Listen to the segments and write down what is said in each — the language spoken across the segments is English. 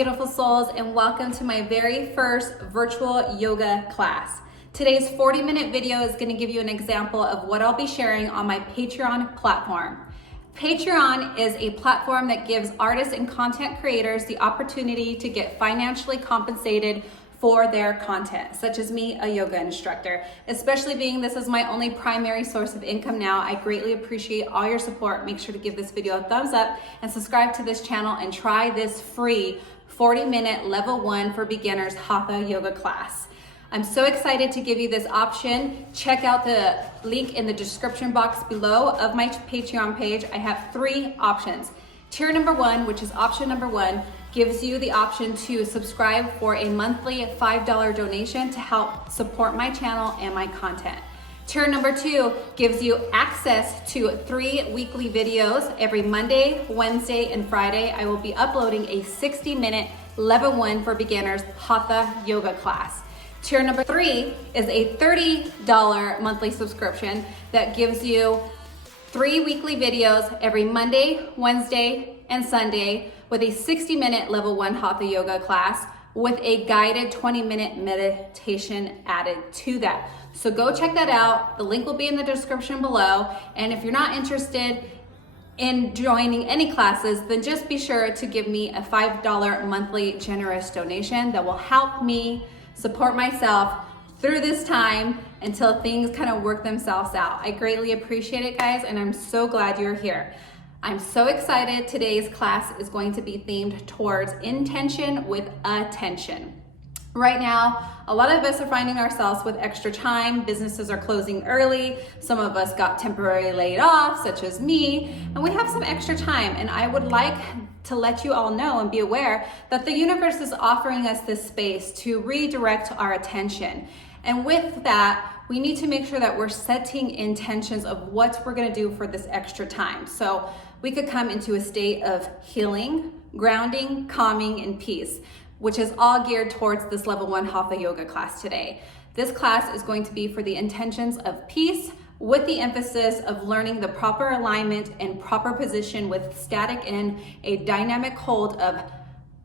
beautiful souls, and welcome to my very first virtual yoga class. Today's 40-minute video is going to give you an example of what I'll be sharing on my Patreon platform. Patreon is a platform that gives artists and content creators the opportunity to get financially compensated for their content, such as me, a yoga instructor. Especially being this is my only primary source of income now, I greatly appreciate all your support. Make sure to give this video a thumbs up and subscribe to this channel and try this free 40-minute level 1 for beginners Hatha yoga class. I'm so excited to give you this option. Check out the link in the description box below of my Patreon page. I have 3 options. Tier number 1, which is option number 1, gives you the option to subscribe for a monthly $5 donation to help support my channel and my content. Tier number 2 gives you access to 3 weekly videos. Every Monday, Wednesday, and Friday, I will be uploading a 60-minute level 1 for beginners Hatha yoga class. Tier number 3 is a $30 monthly subscription that gives you 3 weekly videos every Monday, Wednesday, and Sunday with a 60-minute level 1 Hatha yoga class with a guided 20-minute meditation added to that. So go check that out. The link will be in the description below. And if you're not interested in joining any classes, then just be sure to give me a $5 monthly generous donation that will help me support myself through this time until things kind of work themselves out. I greatly appreciate it, guys, and I'm so glad you're here. I'm so excited. Today's class is going to be themed towards intention with attention. Right now, a lot of us are finding ourselves with extra time. Businesses are closing early. Some of us got temporarily laid off, such as me, and we have some extra time. And I would like to let you all know and be aware that the universe is offering us this space to redirect our attention. And with that, we need to make sure that we're setting intentions of what we're gonna do for this extra time. So we could come into a state of healing, grounding, calming, and peace, which is all geared towards this level 1 Hatha yoga class today. This class is going to be for the intentions of peace with the emphasis of learning the proper alignment and proper position with static and a dynamic hold of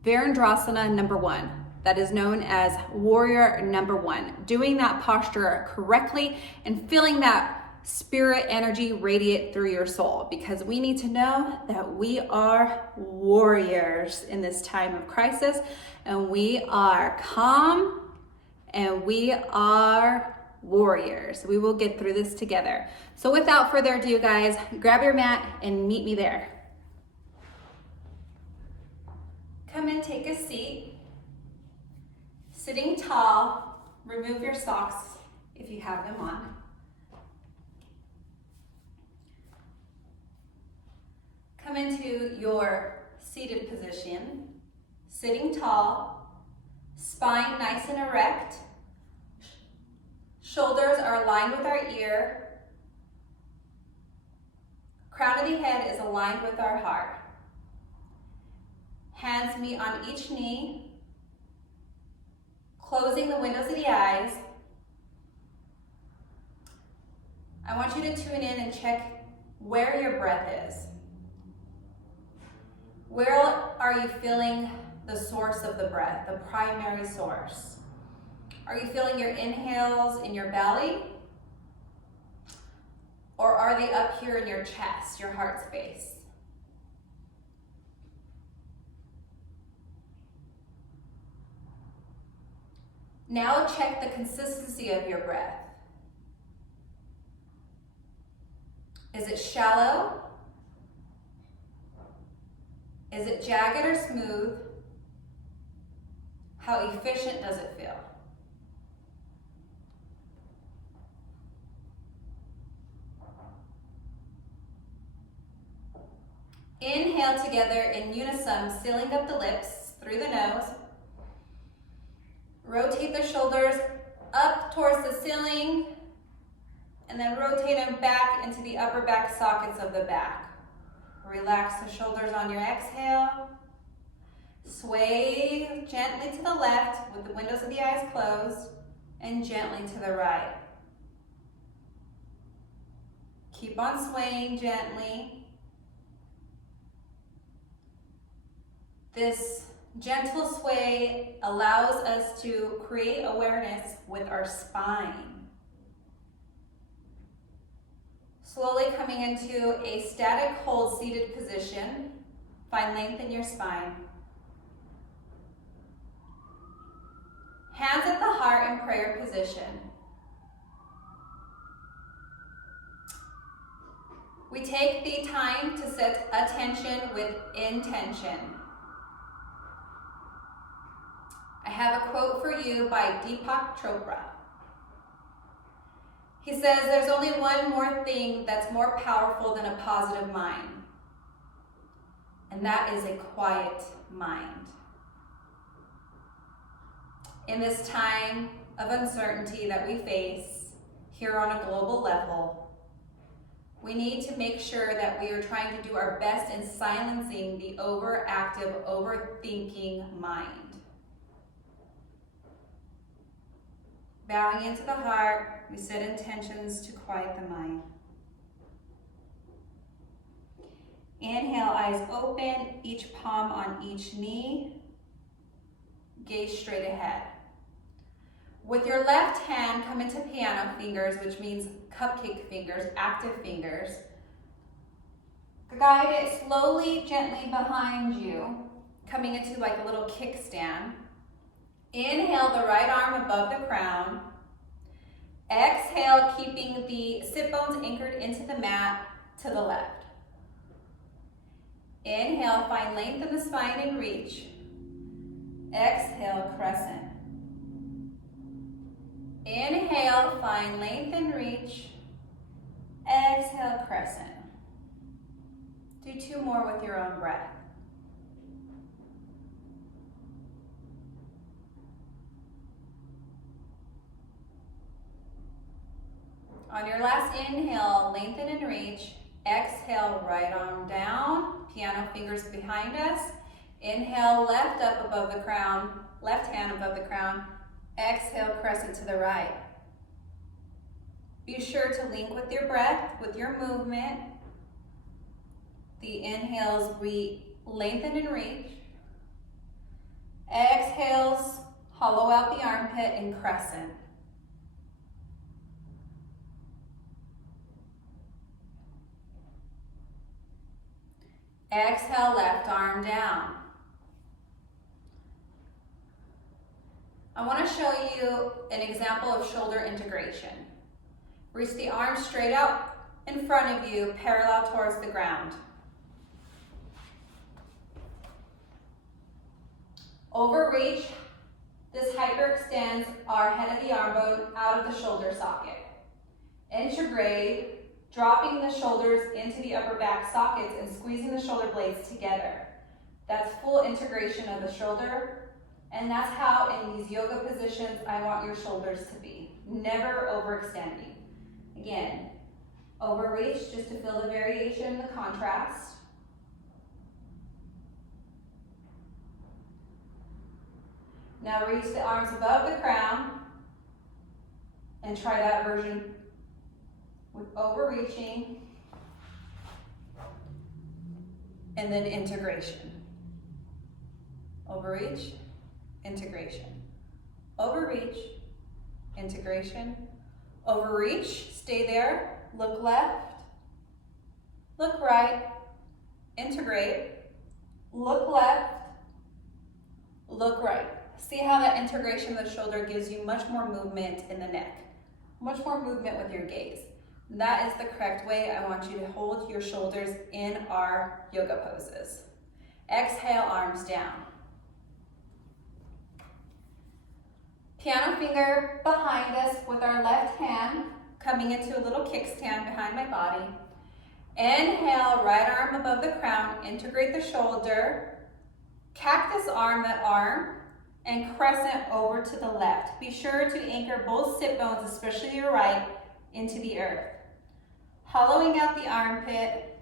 Virendrasana number 1. That is known as warrior number 1. Doing that posture correctly and feeling that spirit energy radiate through your soul, because we need to know that we are warriors in this time of crisis, and we are calm and we are warriors. We will get through this together. So without further ado, guys, grab your mat and meet me there. Come and take a seat. Sitting tall, remove your socks if you have them on. Come into your seated position, sitting tall, spine nice and erect. Shoulders are aligned with our ear. Crown of the head is aligned with our heart. Hands meet on each knee. Closing the windows of the eyes. I want you to tune in and check where your breath is. Where are you feeling the source of the breath, the primary source? Are you feeling your inhales in your belly? Or are they up here in your chest, your heart space? Now check the consistency of your breath. Is it shallow? Is it jagged or smooth? How efficient does it feel? Inhale together in unison, sealing up the lips through the nose. Rotate the shoulders up towards the ceiling, and then rotate them back into the upper back sockets of the back. Relax the shoulders on your exhale. Sway gently to the left with the windows of the eyes closed, and gently to the right. Keep on swaying gently. This Gentle sway allows us to create awareness with our spine. Slowly coming into a static hold seated position. Find length in your spine. Hands at the heart in prayer position. We take the time to set attention with intention. I have a quote for you by Deepak Chopra. He says, there's only one more thing that's more powerful than a positive mind, and that is a quiet mind. In this time of uncertainty that we face here on a global level, we need to make sure that we are trying to do our best in silencing the overactive, overthinking mind. Bowing into the heart, we set intentions to quiet the mind. Inhale, eyes open, each palm on each knee. Gaze straight ahead. With your left hand, come into piano fingers, which means cupcake fingers, active fingers. Guide it slowly, gently behind you, coming into like a little kickstand. Inhale the right arm above the crown. Exhale, keeping the sit bones anchored into the mat to the left. Inhale, find length in the spine and reach. Exhale, crescent. Inhale, find length and reach. Exhale, crescent. Do 2 more with your own breath. On your last inhale, lengthen and reach. Exhale, right arm down, piano fingers behind us. Inhale, left up above the crown, left hand above the crown. Exhale, crescent to the right. Be sure to link with your breath, with your movement. The inhales, we lengthen and reach. Exhales, hollow out the armpit and crescent. Exhale, left arm down. I want to show you an example of shoulder integration. Reach the arms straight out in front of you, parallel towards the ground. Overreach. This hyperextends our head of the arm bone out of the shoulder socket. Integrate, dropping the shoulders into the upper back sockets and squeezing the shoulder blades together. That's full integration of the shoulder. And that's how in these yoga positions I want your shoulders to be. Never overextending. Again, overreach just to feel the variation, the contrast. Now reach the arms above the crown and try that version with overreaching and then integration. Overreach, integration. Overreach, integration. Overreach, stay there, look left, look right, integrate, look left, look right. See how that integration of the shoulder gives you much more movement in the neck, much more movement with your gaze. That is the correct way I want you to hold your shoulders in our yoga poses. Exhale, arms down. Piano finger behind us with our left hand, coming into a little kickstand behind my body. Inhale, right arm above the crown, integrate the shoulder, cactus arm that arm, and crescent over to the left. Be sure to anchor both sit bones, especially your right, into the earth. Hollowing out the armpit,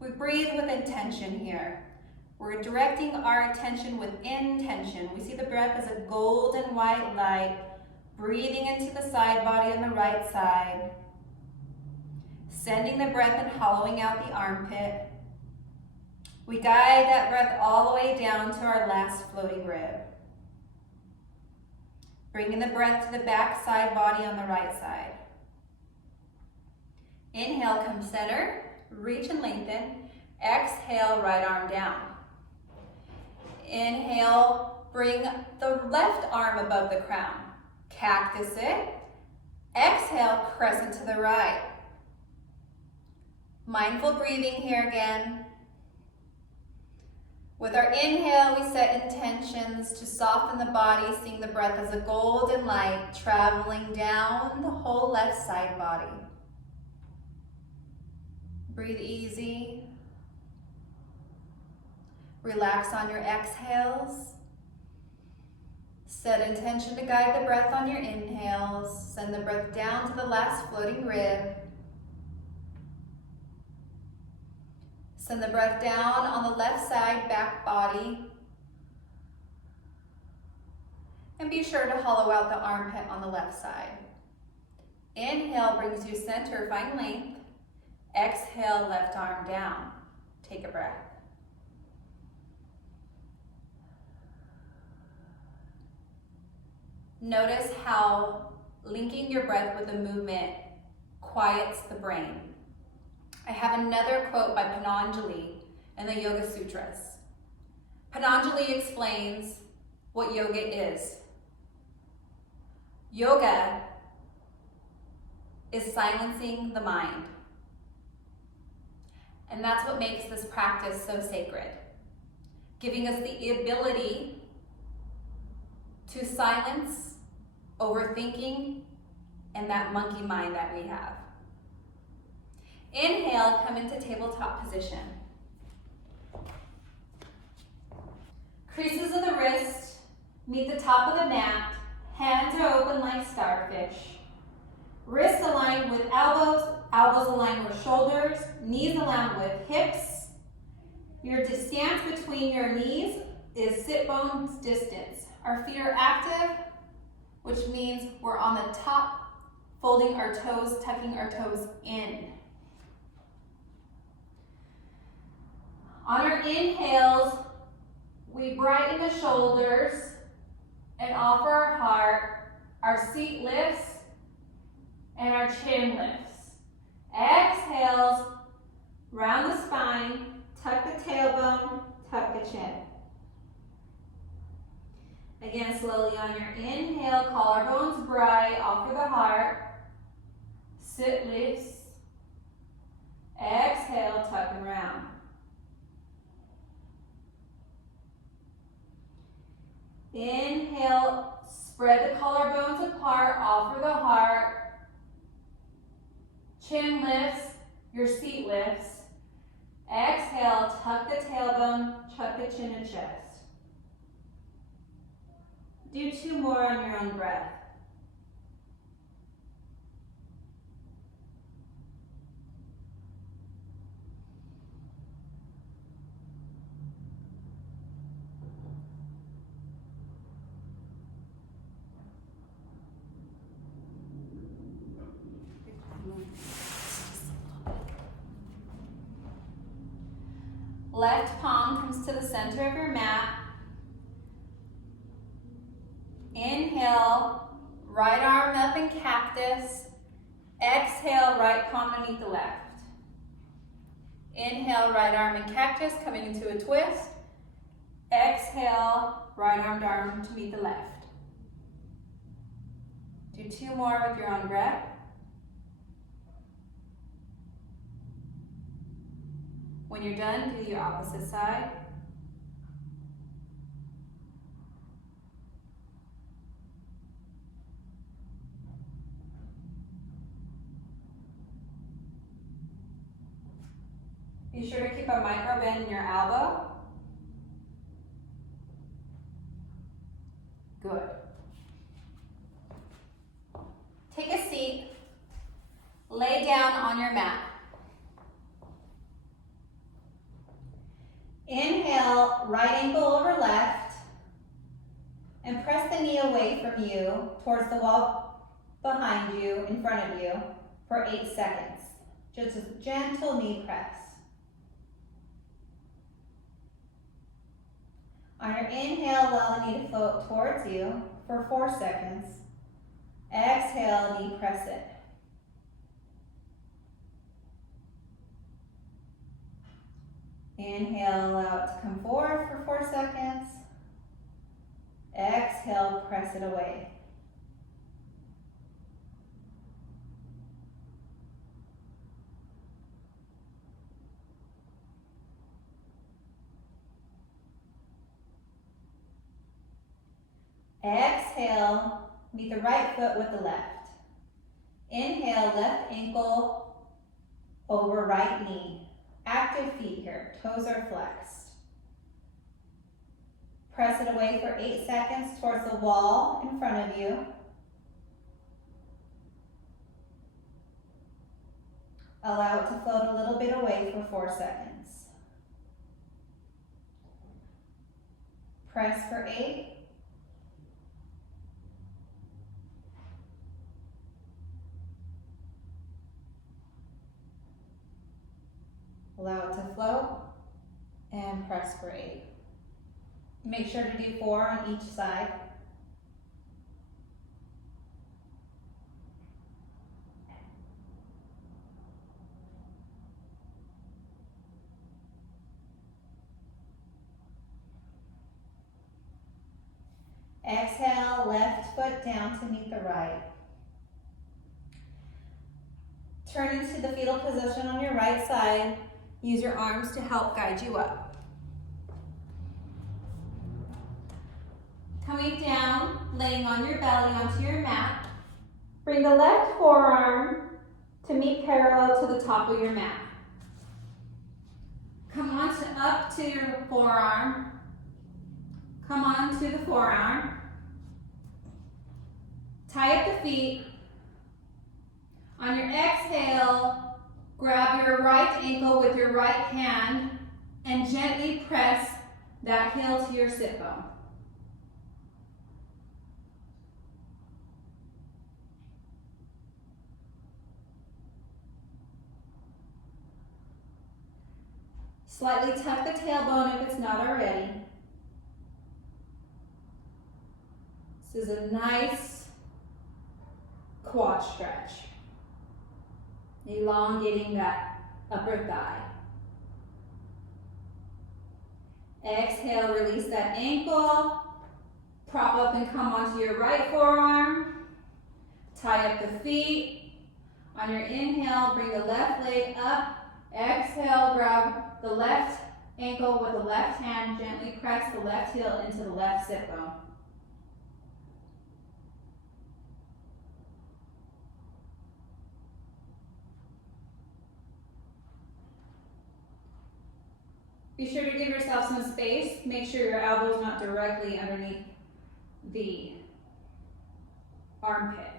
we breathe with intention here. We're directing our attention with intention. We see the breath as a golden white light, breathing into the side body on the right side, sending the breath and hollowing out the armpit, We guide that breath all the way down to our last floating rib. Bringing the breath to the back side body on the right side. Inhale, come center, reach and lengthen. Exhale, right arm down. Inhale, bring the left arm above the crown. Cactus it. Exhale, crescent to the right. Mindful breathing here again. With our inhale, we set intentions to soften the body, seeing the breath as a golden light traveling down the whole left side body. Breathe easy. Relax on your exhales. Set intention to guide the breath on your inhales. Send the breath down to the last floating rib. Send the breath down on the left side, back body. And be sure to hollow out the armpit on the left side. Inhale brings you center, find length. Exhale, left arm down. Take a breath. Notice how linking your breath with the movement quiets the brain. I have another quote by Patanjali in the Yoga Sutras. Patanjali explains what yoga is. Yoga is silencing the mind. And that's what makes this practice so sacred, giving us the ability to silence overthinking and that monkey mind that we have. Inhale, come into tabletop position. Creases of the wrist meet the top of the mat. Hands are open like starfish. Wrists aligned with elbows, elbows aligned with shoulders, knees aligned with hips. Your distance between your knees is sit bones distance. Our feet are active, which means we're on the top, folding our toes, tucking our toes in. On our inhales, we brighten the shoulders and offer our heart. Our seat lifts and our chin lifts. Exhales, round the spine, tuck the tailbone, tuck the chin. Again, slowly on your inhale, collarbones bright, offer the heart. Sit lifts. Exhale, tuck and round. Inhale, spread the collarbones apart, offer the heart. Chin lifts, your seat lifts. Exhale, tuck the tailbone, tuck the chin and chest. Do 2 more on your own breath. Left palm comes to the center of your mat. Inhale, right arm up in cactus. Exhale, right palm underneath the left. Inhale, right arm in cactus, coming into a twist. Exhale, right arm to meet the left. Do 2 more with your own breath. When you're done, do your opposite side. Be sure to keep a micro bend in your elbow. Good. Take a seat. Lay down on your mat. Inhale, right ankle over left, and press the knee away from you towards the wall behind you, in front of you, for 8 seconds. Just a gentle knee press. On your inhale, allow the knee to float towards you for 4 seconds. Exhale, knee press it. Inhale, allow it to come forward for 4 seconds. Exhale, press it away. Exhale, meet the right foot with the left. Inhale, left ankle over right knee. Active feet here, toes are flexed. Press it away for 8 seconds towards the wall in front of you. Allow it to float a little bit away for 4 seconds. Press for 8. Allow it to float and press for 8. Make sure to do 4 on each side. Exhale, left foot down to meet the right. Turn into the fetal position on your right side. Use your arms to help guide you up. Coming down, laying on your belly onto your mat. Bring the left forearm to meet parallel to the top of your mat. Come on up to your forearm. Come on to the forearm. Tie up the feet. On your exhale, grab your right ankle with your right hand and gently press that heel to your sit bone. Slightly tuck the tailbone if it's not already. This is a nice quad stretch, elongating that upper thigh. Exhale, release that ankle. Prop up and come onto your right forearm. Tie up the feet. On your inhale, bring the left leg up. Exhale, grab the left ankle with the left hand. Gently press the left heel into the left sit bone. Be sure to give yourself some space. Make sure your elbow is not directly underneath the armpit.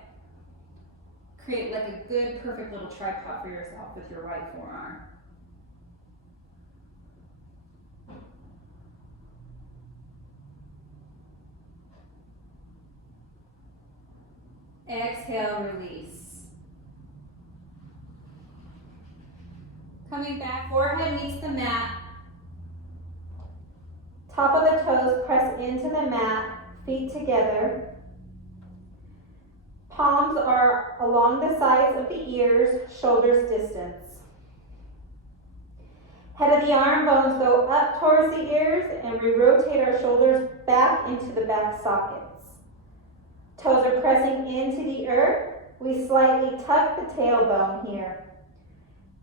Create like a good, perfect little tripod for yourself with your right forearm. Exhale, release. Coming back, forehead meets the mat. Top of the toes press into the mat, feet together. Palms are along the sides of the ears, shoulders distance. Head of the arm bones go up towards the ears, and we rotate our shoulders back into the back sockets. Toes are pressing into the earth. We slightly tuck the tailbone here.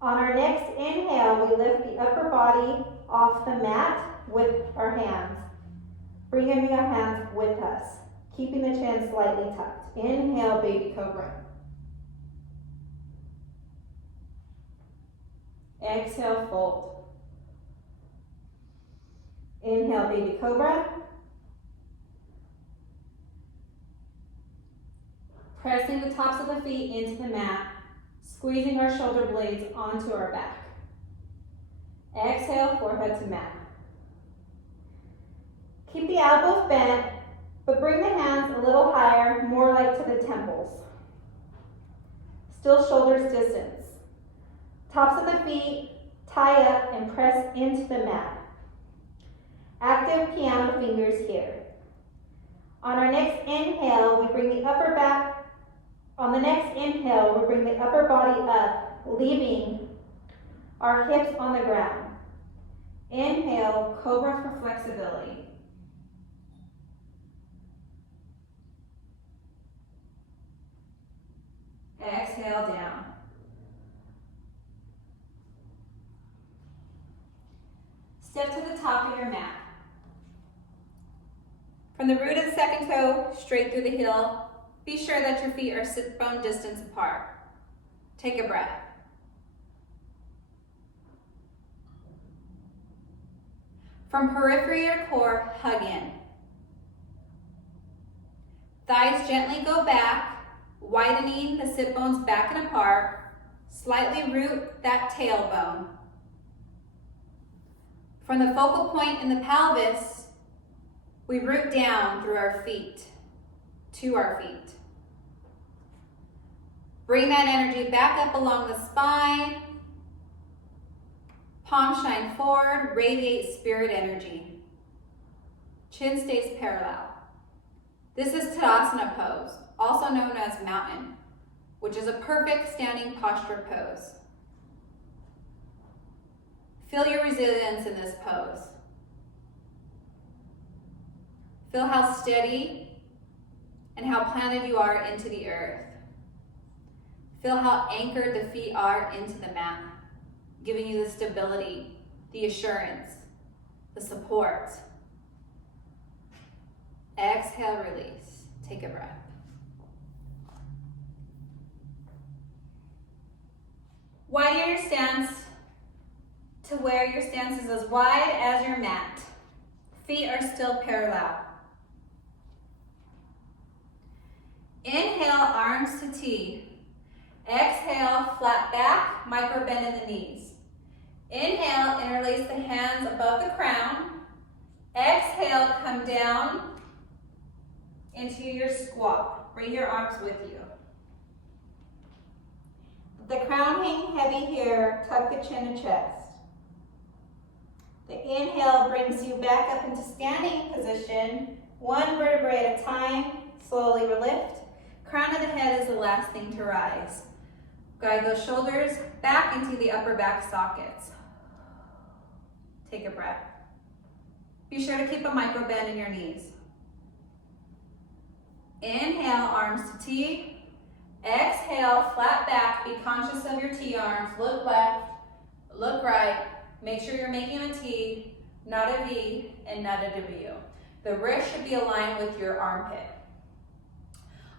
On our next inhale, we lift the upper body off the mat with our hands. Bringing our hands with us, keeping the chin slightly tucked. Inhale, baby cobra. Exhale, fold. Inhale, baby cobra. Pressing the tops of the feet into the mat, squeezing our shoulder blades onto our back. Exhale, forehead to mat. Keep the elbows bent, but bring the hands a little higher, more like to the temples. Still shoulders distance. Tops of the feet tie up and press into the mat. Active piano fingers here. On our next inhale, we bring the upper back. On the next inhale, we bring the upper body up, leaving our hips on the ground. Inhale, cobra for flexibility. Exhale down. Step to the top of your mat. From the root of the second toe, straight through the heel, be sure that your feet are sit bone distance apart. Take a breath. From periphery to core, hug in. Thighs gently go back, widening the sit bones back and apart. Slightly root that tailbone. From the focal point in the pelvis, we root down through our feet, to our feet. Bring that energy back up along the spine. Palms shine forward, radiate spirit energy. Chin stays parallel. This is Tadasana pose, also known as mountain, which is a perfect standing posture pose. Feel your resilience in this pose. Feel how steady and how planted you are into the earth. Feel how anchored the feet are into the mat, giving you the stability, the assurance, the support. Exhale, release. Take a breath. Widen your stance to where your stance is as wide as your mat. Feet are still parallel. Inhale, arms to T. Exhale, flat back, micro bend in the knees. Inhale, interlace the hands above the crown. Exhale, come down into your squat. Bring your arms with you. The crown hang heavy here, tuck the chin and chest. The inhale brings you back up into standing position, one vertebrae at a time, slowly lift. Crown of the head is the last thing to rise. Guide those shoulders back into the upper back sockets. Take a breath. Be sure to keep a micro bend in your knees. Inhale, arms to T. Exhale, flat back. Be conscious of your T arms. Look left, look right. Make sure you're making a T, not a V, and not a W. The wrist should be aligned with your armpit.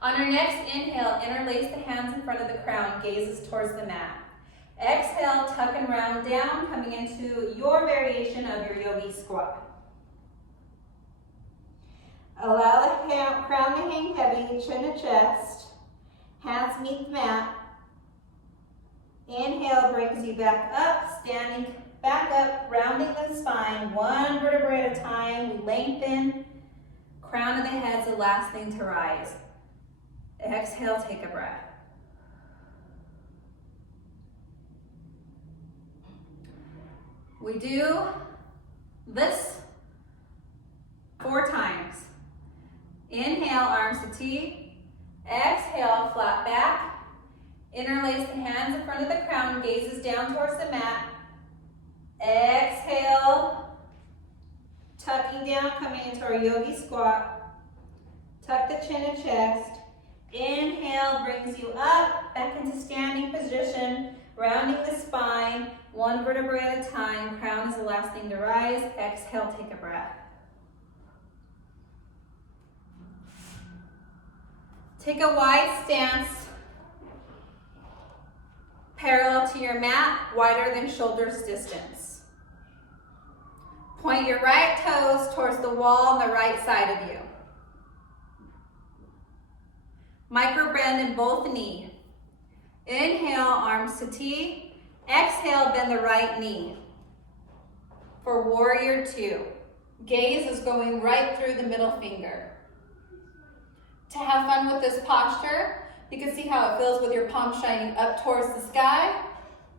On your next inhale, interlace the hands in front of the crown, gazes towards the mat. Exhale, tuck and round down, coming into your variation of your yogi squat. Allow the crown to hang heavy, chin to chest. Hands meet the mat. Inhale brings you back up, standing back up, rounding the spine, one vertebrae at a time. We lengthen. Crown of the head's the last thing to rise. Exhale, take a breath. We do this 4 times. Inhale, arms to T. Exhale, flat back. Interlace the hands in front of the crown, gazes down towards the mat. Exhale, tucking down, coming into our yogi squat. Tuck the chin and chest. Inhale brings you up, back into standing position, rounding the spine, one vertebrae at a time. Crown is the last thing to rise. Exhale, take a breath. Take a wide stance, parallel to your mat, wider than shoulders distance. Point your right toes towards the wall on the right side of you. Micro bend in both knees. Inhale, arms to T. Exhale, bend the right knee. For warrior 2, gaze is going right through the middle finger. To have fun with this posture, you can see how it feels with your palms shining up towards the sky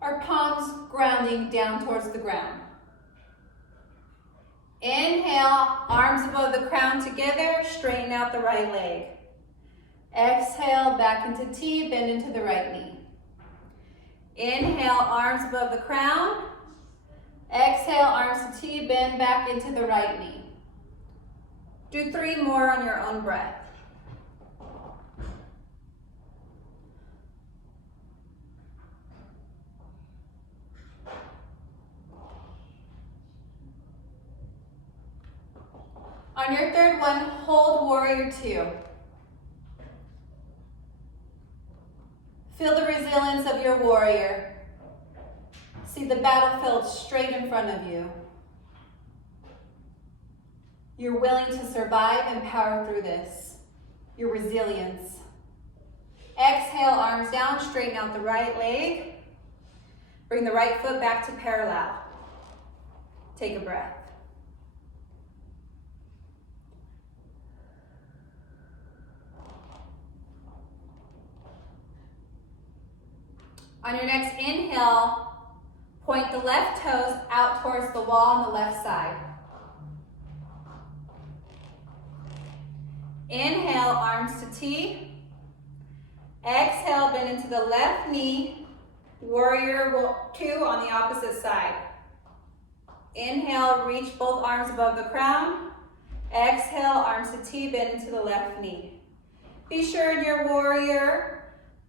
or palms grounding down towards the ground. Inhale, arms above the crown together, straighten out the right leg. Exhale, back into T, bend into the right knee. Inhale, arms above the crown. Exhale, arms to T, bend back into the right knee. Do 3 more on your own breath. On your third one, hold warrior 2. Feel the resilience of your warrior. See the battlefield straight in front of you. You're willing to survive and power through this. Your resilience. Exhale, arms down, straighten out the right leg. Bring the right foot back to parallel. Take a breath. On your next inhale, point the left toes out towards the wall on the left side. Inhale, arms to T. Exhale, bend into the left knee. Warrior 2 on the opposite side. Inhale, reach both arms above the crown. Exhale, arms to T, bend into the left knee. Be sure in your warrior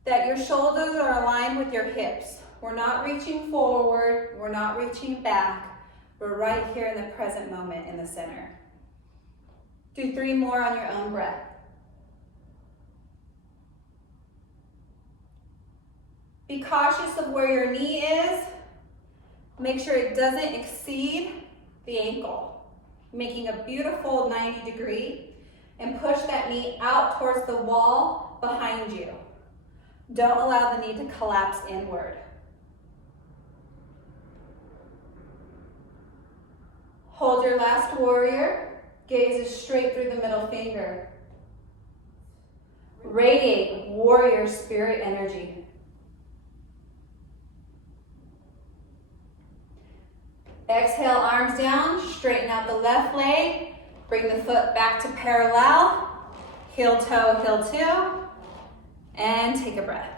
that your shoulders are aligned with your hips. We're not reaching forward, we're not reaching back. We're right here in the present moment in the center. Do 3 more on your own breath. Be cautious of where your knee is. Make sure it doesn't exceed the ankle, making a beautiful 90 degree, and push that knee out towards the wall behind you. Don't allow the knee to collapse inward. Hold your last warrior. Gaze straight through the middle finger. Radiate warrior spirit energy. Exhale, arms down, straighten out the left leg. Bring the foot back to parallel. Heel toe, and take a breath.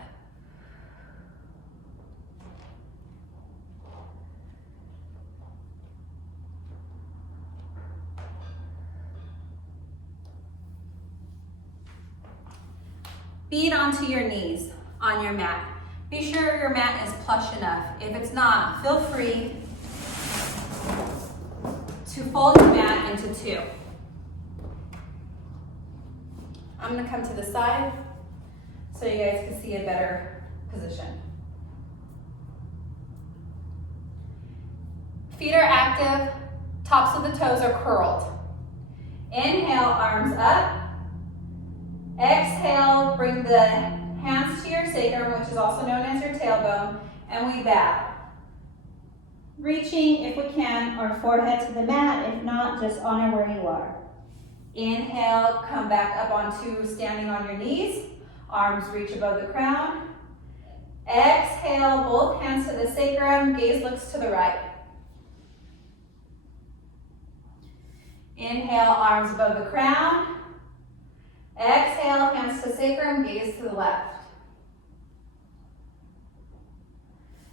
Feet onto your knees on your mat. Be sure your mat is plush enough. If it's not, feel free to fold your mat into 2. I'm gonna come to the side so you guys can see a better position. Feet are active, tops of the toes are curled. Inhale, arms up. Exhale, bring the hands to your sacrum, which is also known as your tailbone, and we bow. Reaching, if we can, our forehead to the mat. If not, just honor where you are. Inhale, come back up onto standing on your knees. Arms reach above the crown. Exhale, both hands to the sacrum, gaze looks to the right. Inhale, arms above the crown. Exhale, hands to sacrum, gaze to the left.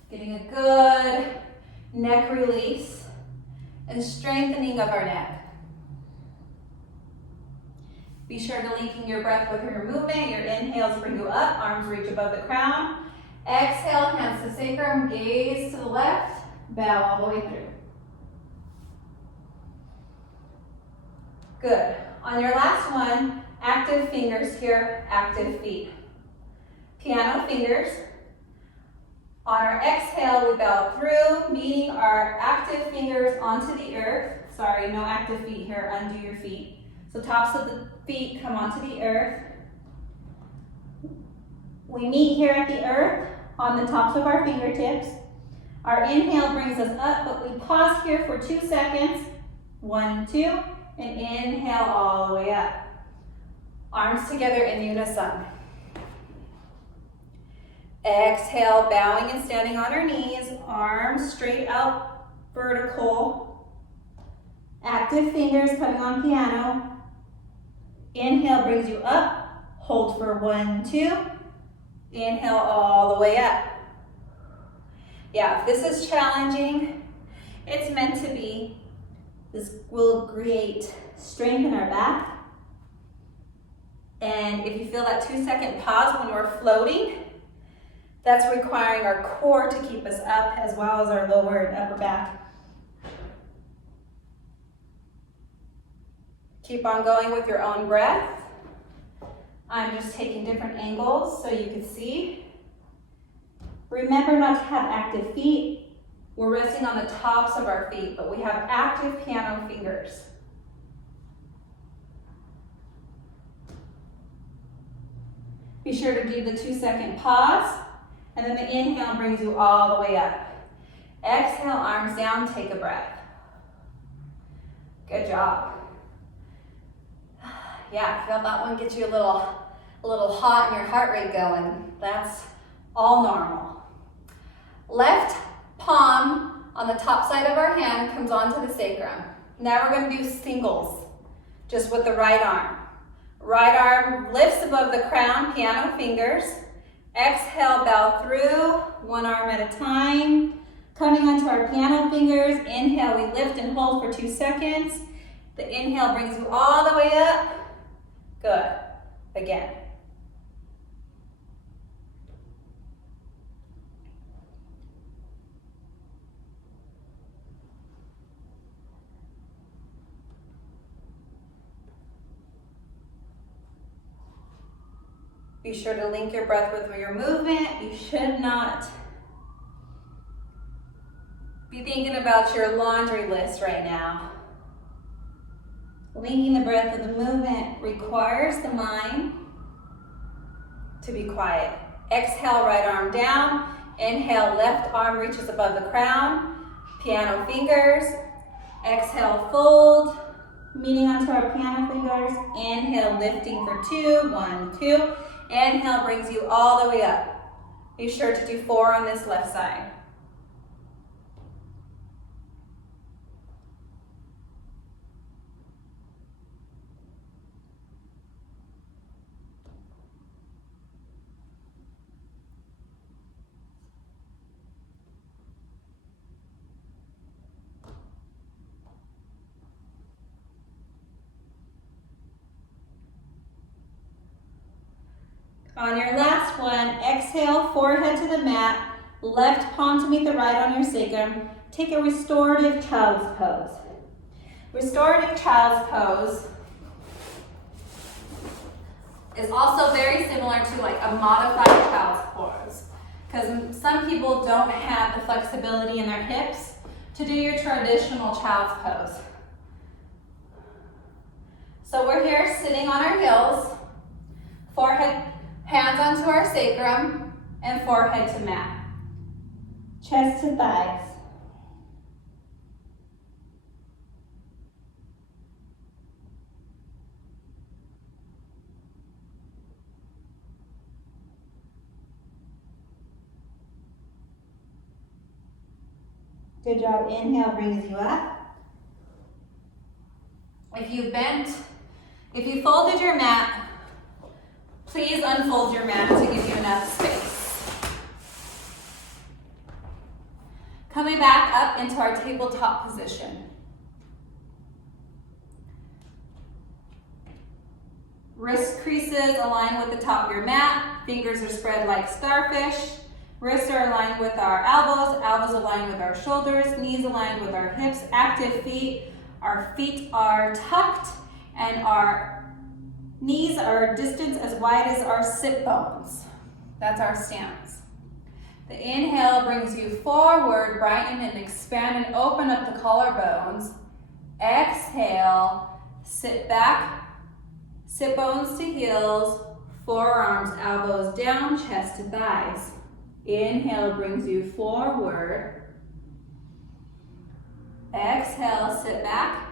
Getting a good neck release and strengthening of our neck. Be sure to linking your breath with your movement. Your inhales bring you up, arms reach above the crown. Exhale, hands to sacrum, gaze to the left, bow all the way through. Good. On your last one, active fingers here, active feet. Piano fingers. On our exhale, we bow through, meeting our active fingers onto the earth. Sorry, no active feet here, undo your feet. So tops of the feet come onto the earth. We meet here at the earth on the tops of our fingertips. Our inhale brings us up, but we pause here for 2 seconds. 1, 2, and inhale all the way up. Arms together in unison. Exhale, bowing and standing on our knees, arms straight out, vertical. Active fingers coming on piano. Inhale brings you up. Hold for 1, 2. Inhale all the way up. Yeah, if this is challenging, it's meant to be. This will create strength in our back. And if you feel that 2-second pause when we're floating, that's requiring our core to keep us up as well as our lower and upper back. Keep on going with your own breath. I'm just taking different angles so you can see. Remember not to have active feet. We're resting on the tops of our feet, but we have active piano fingers. Be sure to do the 2-second pause, and then the inhale brings you all the way up. Exhale, arms down, take a breath. Good job. Yeah, I feel that one gets you a little hot and your heart rate going. That's all normal. Left palm on the top side of our hand comes onto the sacrum. Now we're going to do singles, just with the right arm. Right arm lifts above the crown, piano fingers. Exhale, bow through, one arm at a time. Coming onto our piano fingers. Inhale, we lift and hold for 2 seconds. The inhale brings you all the way up. Good. Again. Be sure to link your breath with your movement. You should not be thinking about your laundry list right now. Linking the breath with the movement requires the mind to be quiet. Exhale, right arm down. Inhale, left arm reaches above the crown. Piano fingers. Exhale, fold. Meeting onto our piano fingers. Inhale, lifting for 2. 1, 2. Inhale brings you all the way up. Be sure to do 4 on this left side. On your last one, exhale, forehead to the mat, left palm to meet the right on your sacrum. Take a restorative child's pose. Restorative child's pose is also very similar to like a modified child's pose, because some people don't have the flexibility in their hips to do your traditional child's pose. So we're here sitting on our heels, forehead, hands onto our sacrum, and forehead to mat. Chest to thighs. Good job. Inhale brings you up. If you folded your mat, please unfold your mat to give you enough space. Coming back up into our tabletop position. Wrist creases align with the top of your mat. Fingers are spread like starfish. Wrists are aligned with our elbows. Elbows align with our shoulders. Knees aligned with our hips. Active feet. Our feet are tucked and our knees are distance as wide as our sit bones. That's our stance. The inhale brings you forward, brighten and expand and open up the collarbones. Exhale, sit back, sit bones to heels, forearms, elbows down, chest to thighs. Inhale brings you forward. Exhale, sit back,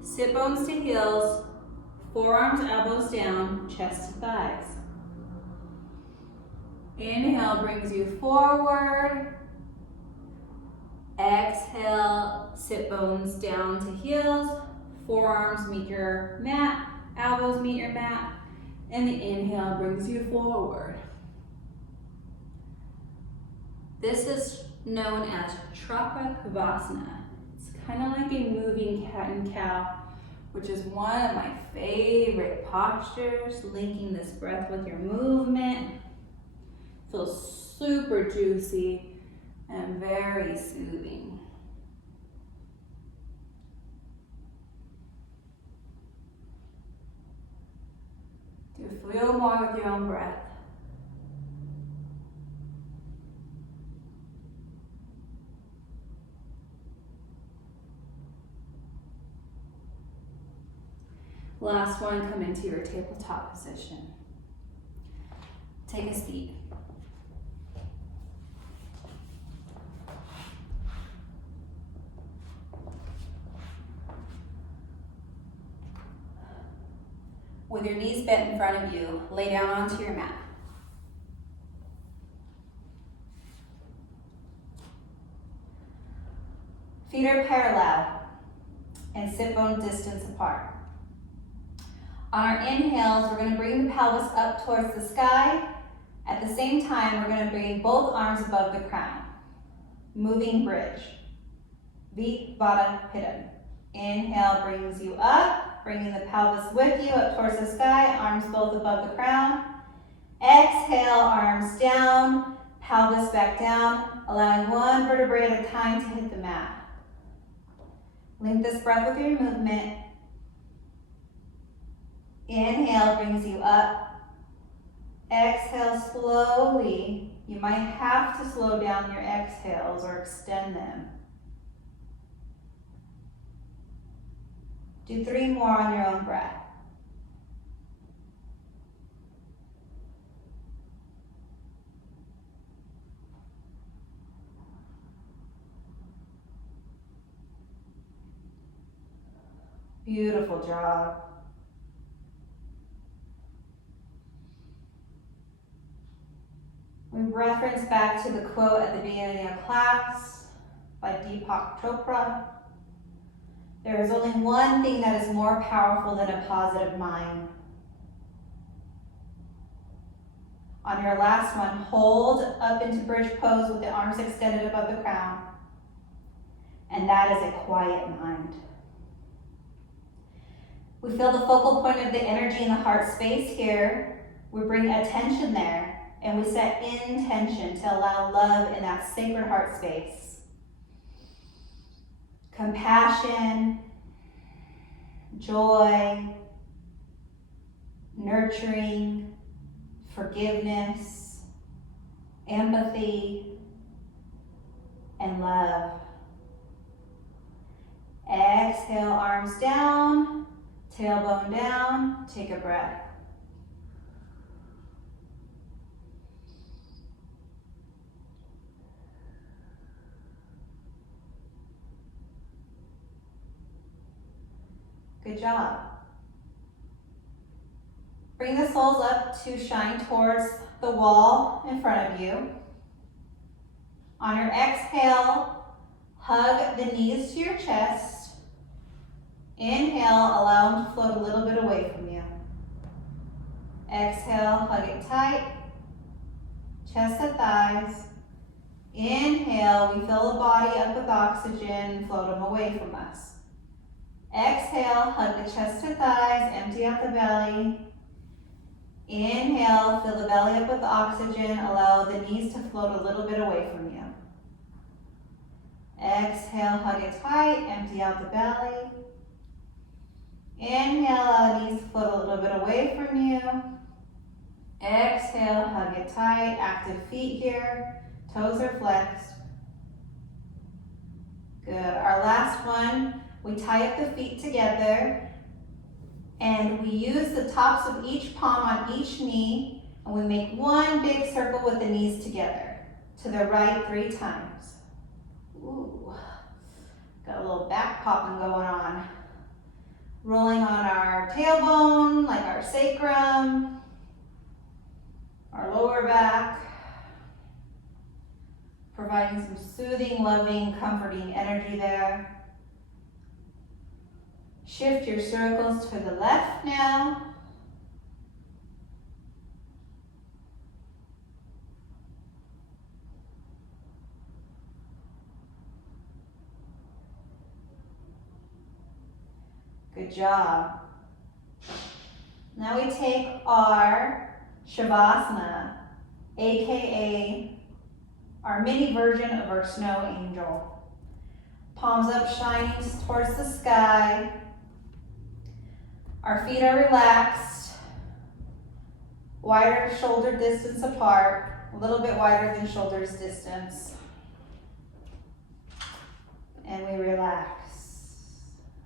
sit bones to heels, forearms, elbows down, chest to thighs. Inhale brings you forward. Exhale, sit bones down to heels, forearms meet your mat, elbows meet your mat, and the inhale brings you forward. This is known as Chakravarasana. It's kind of like a moving cat and cow, which is one of my favorite postures, linking this breath with your movement. Feels super juicy and very soothing. Do a few more with your own breath. Last one, come into your tabletop position. Take a seat. With your knees bent in front of you, lay down onto your mat. Feet are parallel and sit bone distance apart. On our inhales, we're going to bring the pelvis up towards the sky. At the same time, we're going to bring both arms above the crown. Moving bridge. Vippada Pitam. Inhale brings you up, bringing the pelvis with you up towards the sky, arms both above the crown. Exhale, arms down, pelvis back down, allowing one vertebrae at a time to hit the mat. Link this breath with your movement. Inhale brings you up. Exhale slowly. You might have to slow down your exhales or extend them. Do 3 more on your own breath. Beautiful job. We reference back to the quote at the beginning of class by Deepak Chopra. There is only one thing that is more powerful than a positive mind. On your last one, hold up into bridge pose with the arms extended above the crown. And that is a quiet mind. We feel the focal point of the energy in the heart space here. We bring attention there. And we set intention to allow love in that sacred heart space. Compassion, joy, nurturing, forgiveness, empathy, and love. Exhale, arms down, tailbone down, take a breath. Good job. Bring the soles up to shine towards the wall in front of you. On your exhale, hug the knees to your chest. Inhale, allow them to float a little bit away from you. Exhale, hug it tight. Chest to thighs. Inhale, we fill the body up with oxygen, float them away from us. Exhale, hug the chest to thighs, empty out the belly. Inhale, fill the belly up with oxygen, allow the knees to float a little bit away from you. Exhale, hug it tight, empty out the belly. Inhale, allow the knees to float a little bit away from you. Exhale, hug it tight, active feet here, toes are flexed. Good, our last one. We tie up the feet together and we use the tops of each palm on each knee and we make one big circle with the knees together. To the right 3 times. Ooh, got a little back popping going on. Rolling on our tailbone, like our sacrum, our lower back. providing some soothing, loving, comforting energy there. Shift your circles to the left now. Good job. Now we take our Shavasana, aka our mini version of our snow angel. Palms up, shining towards the sky. Our feet are relaxed, wider shoulder distance apart, a little bit wider than shoulders distance. And we relax.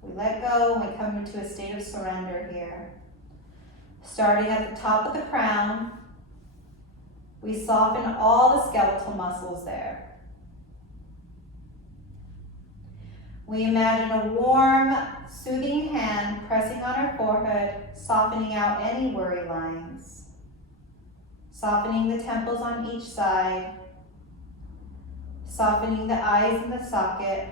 We let go and we come into a state of surrender here. Starting at the top of the crown, we soften all the skeletal muscles there. We imagine a warm, soothing hand pressing on our forehead, softening out any worry lines. Softening the temples on each side. Softening the eyes in the socket.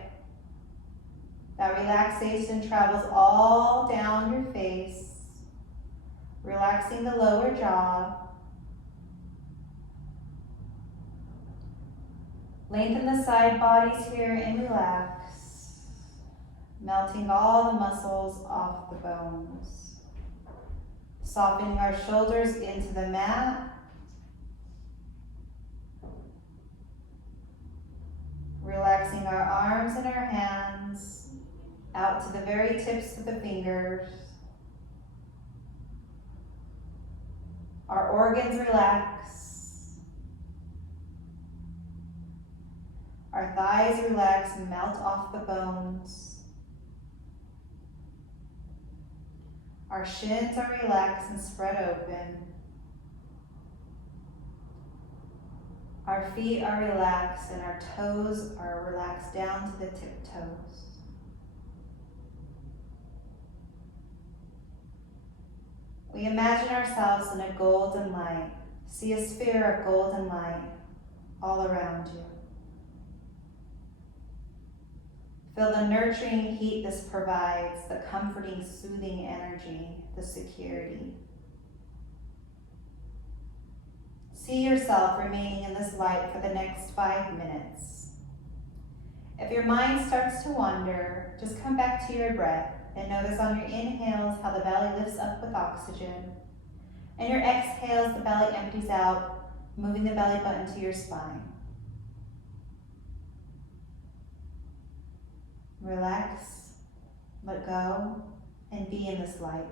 That relaxation travels all down your face, relaxing the lower jaw. Lengthen the side bodies here and relax, melting all the muscles off the bones. Softening our shoulders into the mat. Relaxing our arms and our hands out to the very tips of the fingers. Our organs relax. Our thighs relax and melt off the bones. Our shins are relaxed and spread open. Our feet are relaxed and our toes are relaxed down to the tiptoes. We imagine ourselves in a golden light. See a sphere of golden light all around you. Feel the nurturing heat this provides, the comforting, soothing energy, the security. See yourself remaining in this light for the next 5 minutes. If your mind starts to wander, just come back to your breath and notice on your inhales how the belly lifts up with oxygen. And your exhales, the belly empties out, moving the belly button to your spine. Relax, let go, and be in this light.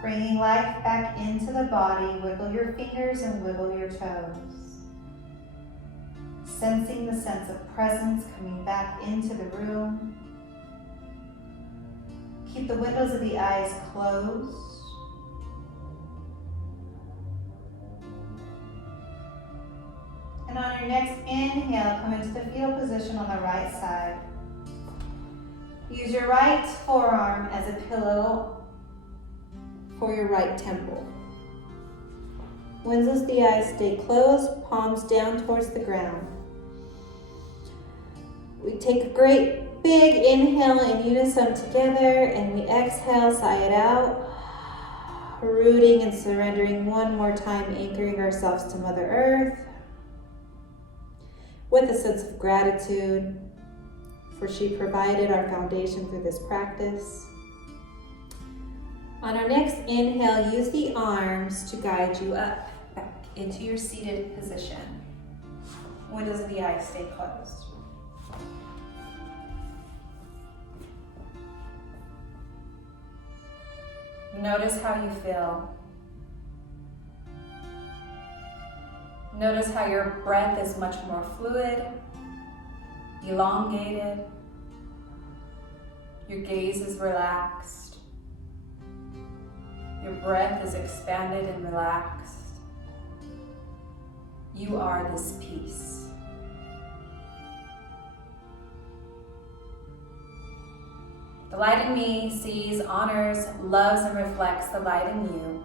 Bringing life back into the body, wiggle your fingers and wiggle your toes. Sensing the sense of presence coming back into the room. Keep the windows of the eyes closed. And on your next inhale, come into the fetal position on the right side. Use your right forearm as a pillow for your right temple. Windows of the eyes stay closed, palms down towards the ground. We take a great big inhale in unison together, and we exhale, sigh it out. Rooting and surrendering one more time, anchoring ourselves to Mother Earth with a sense of gratitude, for she provided our foundation through this practice. On our next inhale, use the arms to guide you up back into your seated position. Windows of the eyes stay closed. Notice how you feel. Notice how your breath is much more fluid, elongated. Your gaze is relaxed. Your breath is expanded and relaxed. You are this peace. The light in me sees, honors, loves, and reflects the light in you,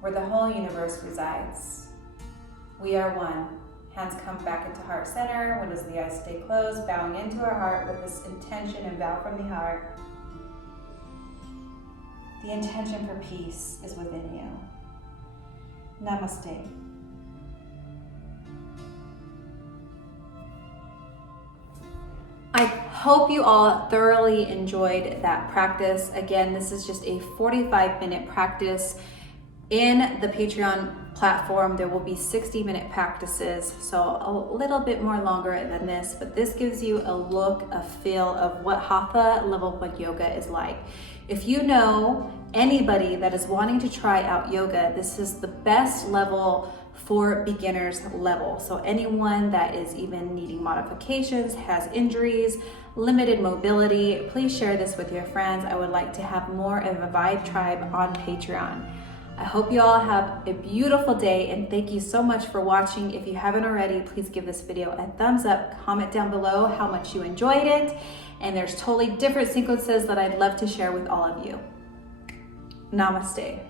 where the whole universe resides. We are one. Hands come back into heart center. Windows of the eyes stay closed, bowing into our heart with this intention and vow from the heart. The intention for peace is within you. Namaste. I hope you all thoroughly enjoyed that practice. Again, this is just a 45-minute practice. In the Patreon platform, there will be 60-minute practices, so a little bit more longer than this, but this gives you a look, a feel of what Hatha Level 1 Yoga is like. If you know anybody that is wanting to try out yoga, this is the best level for beginners level. So anyone that is even needing modifications, has injuries, limited mobility, please share this with your friends. I would like to have more of a Vibe Tribe on Patreon. I hope you all have a beautiful day, and thank you so much for watching. If you haven't already, please give this video a thumbs up, comment down below how much you enjoyed it, and there's totally different sequences that I'd love to share with all of you. Namaste.